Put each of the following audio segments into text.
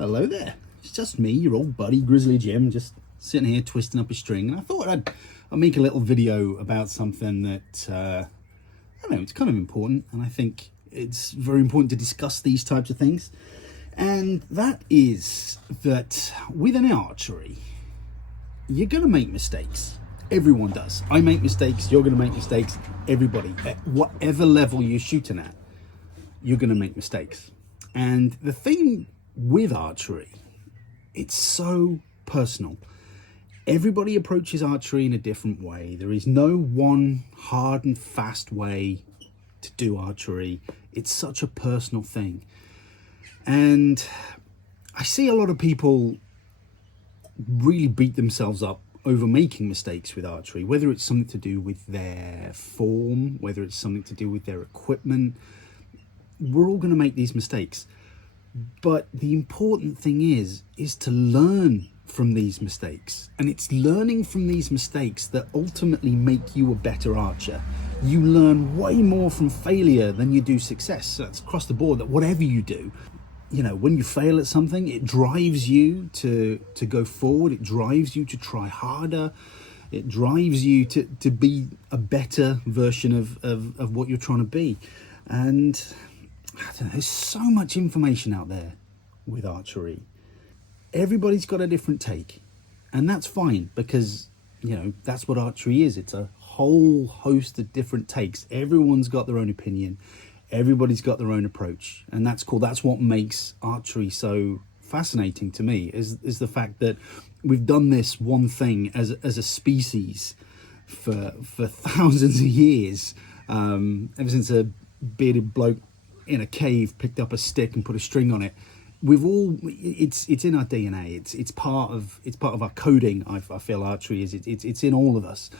Hello there. It's just me, your old buddy Grizzly Jim, just sitting here twisting up a string, and I thought I'd make a little video about something that I don't know, it's kind of important, and I think it's very important to discuss these types of things. And that is that within archery, you're going to make mistakes. Everyone does. I make mistakes, you're going to make mistakes, everybody. At whatever level you're shooting at, you're going to make mistakes. And the thing with archery, it's so personal. Everybody approaches archery in a different way. There is no one hard and fast way to do archery. It's such a personal thing. And I see a lot of people really beat themselves up over making mistakes with archery, whether it's something to do with their form, whether it's something to do with their equipment. We're all going to make these mistakes. But the important thing is to learn from these mistakes. And it's learning from these mistakes that ultimately make you a better archer. You learn way more from failure than you do success. So that's across the board, that whatever you do, you know, when you fail at something, it drives you to go forward. It drives you to try harder. It drives you to be a better version of what you're trying to be. And I don't know, there's so much information out there with archery. Everybody's got a different take, and that's fine, because, you know, that's what archery is. It's a whole host of different takes. Everyone's got their own opinion. Everybody's got their own approach, and that's cool. That's what makes archery so fascinating to me, is the fact that we've done this one thing as a species for thousands of years, ever since a bearded bloke in a cave picked up a stick and put a string on it. It's in our DNA. It's part of our coding. I feel archery is. It's in all of us,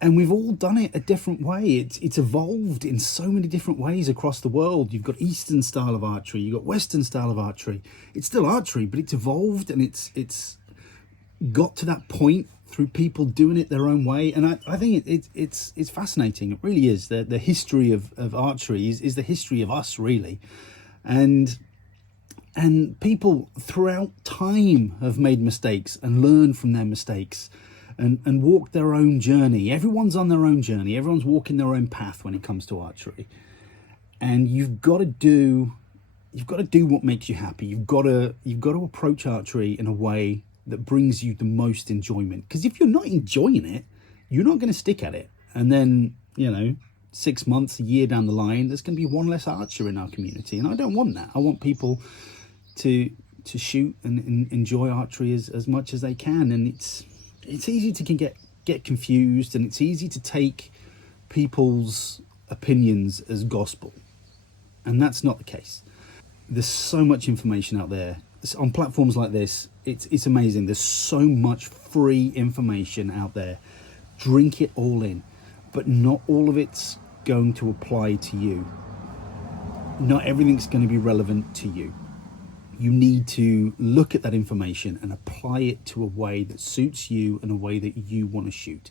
and we've all done it a different way. It's evolved in so many different ways across the world. You've got Eastern style of archery, you've got Western style of archery. It's still archery, but it's evolved, and it's got to that point through people doing it their own way. And I think it's fascinating. It really is. The history of archery is the history of us, really. And people throughout time have made mistakes and learned from their mistakes and walked their own journey. Everyone's on their own journey. Everyone's walking their own path when it comes to archery. And you've got to do what makes you happy. You've got to approach archery in a way that brings you the most enjoyment. Because if you're not enjoying it, you're not going to stick at it. And then, you know, 6 months, a year down the line, there's going to be one less archer in our community. And I don't want that. I want people to shoot and enjoy archery as much as they can. And it's easy to get confused, and it's easy to take people's opinions as gospel. And that's not the case. There's so much information out there. On platforms like this, it's amazing. There's so much free information out there. Drink it all in, but not all of it's going to apply to you. Not everything's going to be relevant to you. You need to look at that information and apply it to a way that suits you and a way that you want to shoot.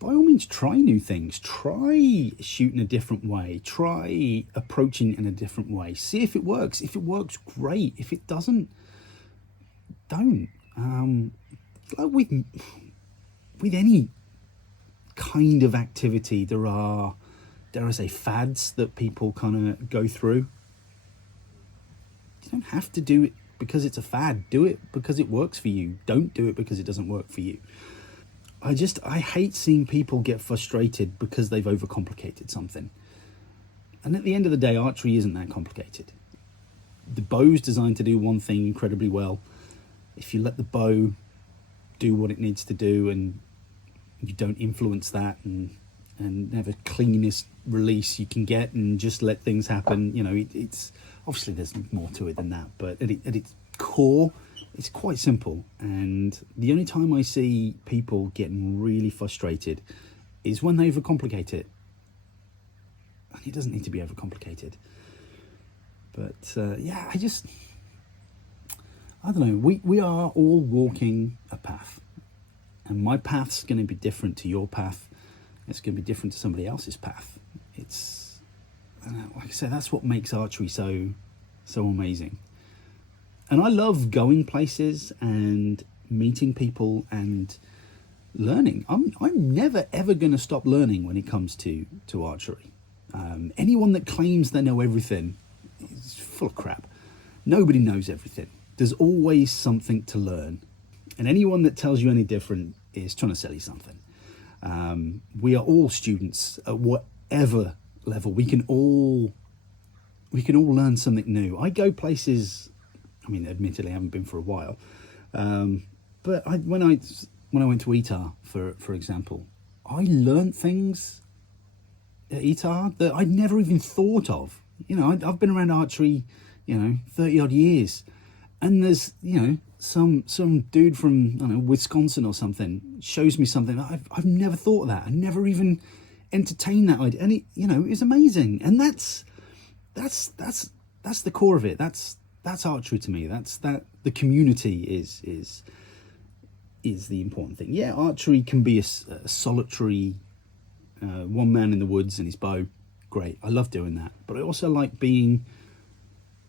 By all means, try new things. Try shooting a different way. Try approaching in a different way. See if it works. If it works, great. If it doesn't, don't. Like with any kind of activity, there are, dare I say, fads that people kind of go through. You don't have to do it because it's a fad. Do it because it works for you. Don't do it because it doesn't work for you. I hate seeing people get frustrated because they've overcomplicated something. And at the end of the day, archery isn't that complicated. The bow's designed to do one thing incredibly well. If you let the bow do what it needs to do, and you don't influence that, and have a cleanest release you can get, and just let things happen, you know, it's obviously there's more to it than that, but at its core, it's quite simple. And the only time I see people getting really frustrated is when they overcomplicate it. And it doesn't need to be overcomplicated. But yeah, I don't know. We are all walking a path. And my path's going to be different to your path. It's going to be different to somebody else's path. It's, like I said, that's what makes archery so amazing. And I love going places and meeting people and learning. I'm never ever going to stop learning when it comes to archery. Anyone that claims they know everything is full of crap. Nobody knows everything. There's always something to learn. And anyone that tells you any different is trying to sell you something. We are all students at whatever level. We can all learn something new. I go places, I mean, admittedly, I haven't been for a while. But when I went to ETAR, for example, I learned things at ETAR that I'd never even thought of. You know, I've been around archery, 30 odd years. And there's, some dude from, I don't know, Wisconsin or something shows me something that I've never thought of that. I never even entertained that idea. And it was amazing. And that's the core of it. That's archery to me. The community is the important thing. Yeah, archery can be a solitary one man in the woods and his bow. Great. I love doing that. But I also like being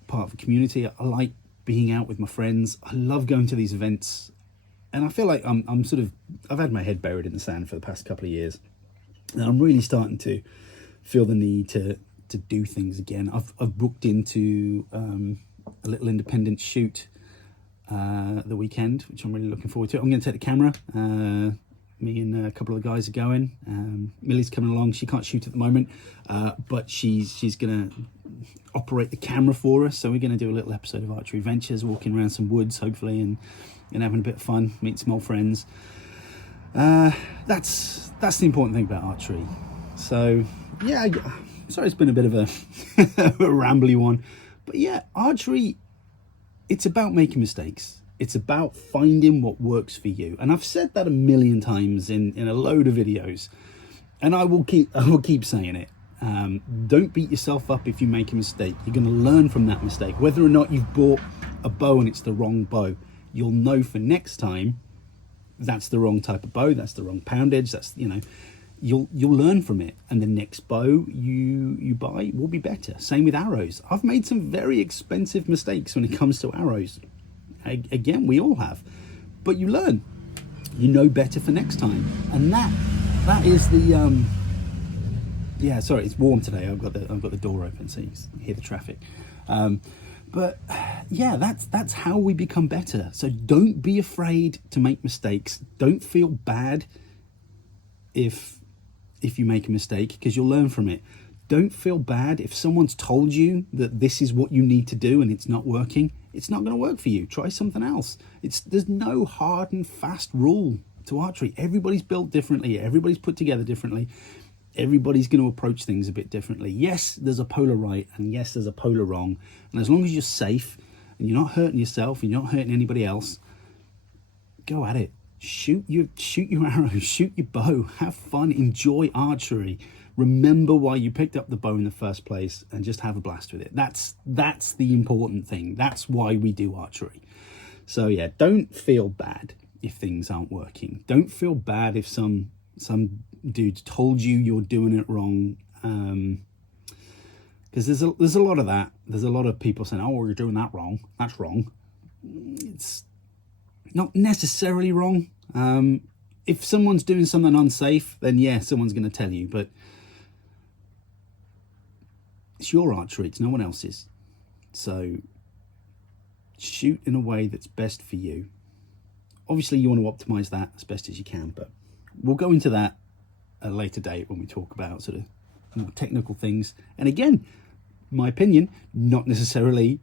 part of a community. I like being out with my friends. I love going to these events, and I feel like I've had my head buried in the sand for the past couple of years, and I'm really starting to feel the need to do things again. I've booked into a little independent shoot the weekend, which I'm really looking forward to. I'm going to take the camera. Me and a couple of the guys are going. Millie's coming along. She can't shoot at the moment, but she's going to operate the camera for us. So we're going to do a little episode of Archery Adventures, walking around some woods, hopefully, and having a bit of fun, meet some old friends. That's the important thing about archery. So yeah, sorry it's been a bit of a, a rambly one, but yeah, archery, it's about making mistakes. It's about finding what works for you. And I've said that a million times in a load of videos, and I will keep saying it. Don't beat yourself up if you make a mistake. You're going to learn from that mistake. Whether or not you've bought a bow and it's the wrong bow, you'll know for next time that's the wrong type of bow, that's the wrong poundage, you'll learn from it, and the next bow you buy will be better. Same with arrows. I've made some very expensive mistakes when it comes to arrows. Again, we all have, but you learn. You know better for next time, and that is the yeah, sorry, it's warm today. I've got the door open so you can hear the traffic. But yeah, that's how we become better. So don't be afraid to make mistakes. Don't feel bad if you make a mistake, because you'll learn from it. Don't feel bad if someone's told you that this is what you need to do and it's not working. It's not going to work for you. Try something else. There's no hard and fast rule to archery. Everybody's built differently. Everybody's put together differently. Everybody's going to approach things a bit differently. Yes, there's a polar right, and yes, there's a polar wrong. And as long as you're safe and you're not hurting yourself and you're not hurting anybody else, go at it. Shoot your arrows, shoot your bow, have fun, enjoy archery. Remember why you picked up the bow in the first place, and just have a blast with it. That's the important thing. That's why we do archery. So yeah, don't feel bad if things aren't working. Don't feel bad if some dude told you you're doing it wrong, because there's a lot of that. There's a lot of people saying, oh, well, you're doing that wrong, that's wrong. It's not necessarily wrong. If someone's doing something unsafe, then yeah, someone's going to tell you, but it's your archery, it's no one else's. So shoot in a way that's best for you. Obviously you want to optimize that as best as you can, but we'll go into that at a later date when we talk about sort of more technical things. And again, my opinion, not necessarily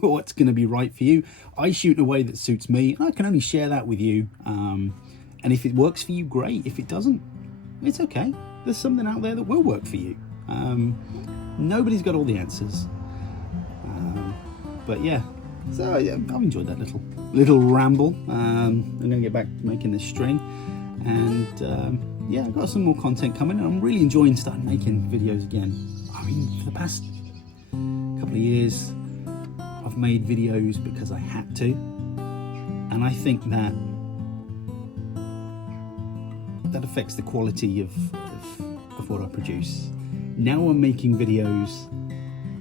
what's going to be right for you. I shoot in a way that suits me, and I can only share that with you. And if it works for you, great. If it doesn't, it's okay. There's something out there that will work for you. Nobody's got all the answers. But yeah, so yeah, I've enjoyed that little ramble. I'm going to get back to making this string, and yeah, I've got some more content coming, and I'm really enjoying starting making videos again. I mean, for the past couple of years, I've made videos because I had to, and I think that affects the quality of what I produce. Now I'm making videos,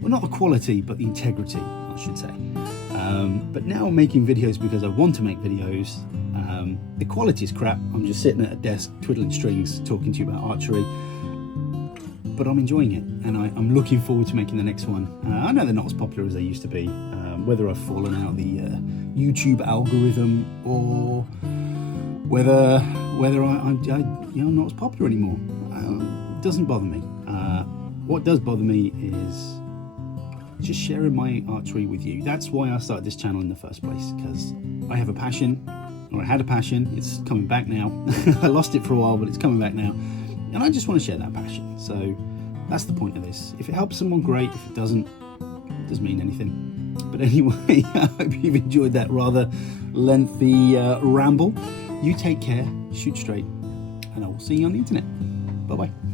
well, not the quality, but the integrity, I should say. But now I'm making videos because I want to make videos. The quality is crap. I'm just sitting at a desk twiddling strings talking to you about archery, but I'm enjoying it, and I'm looking forward to making the next one. I know they're not as popular as they used to be, whether I've fallen out of the YouTube algorithm or whether I'm not as popular anymore. It doesn't bother me. What does bother me is just sharing my archery with you. That's why I started this channel in the first place, because I have a passion, or I had a passion. It's coming back now. I lost it for a while, but it's coming back now, and I just want to share that passion. So that's the point of this. If it helps someone, great. If it doesn't mean anything. But anyway, I hope you've enjoyed that rather lengthy ramble. You take care, shoot straight, and I will see you on the internet. Bye bye.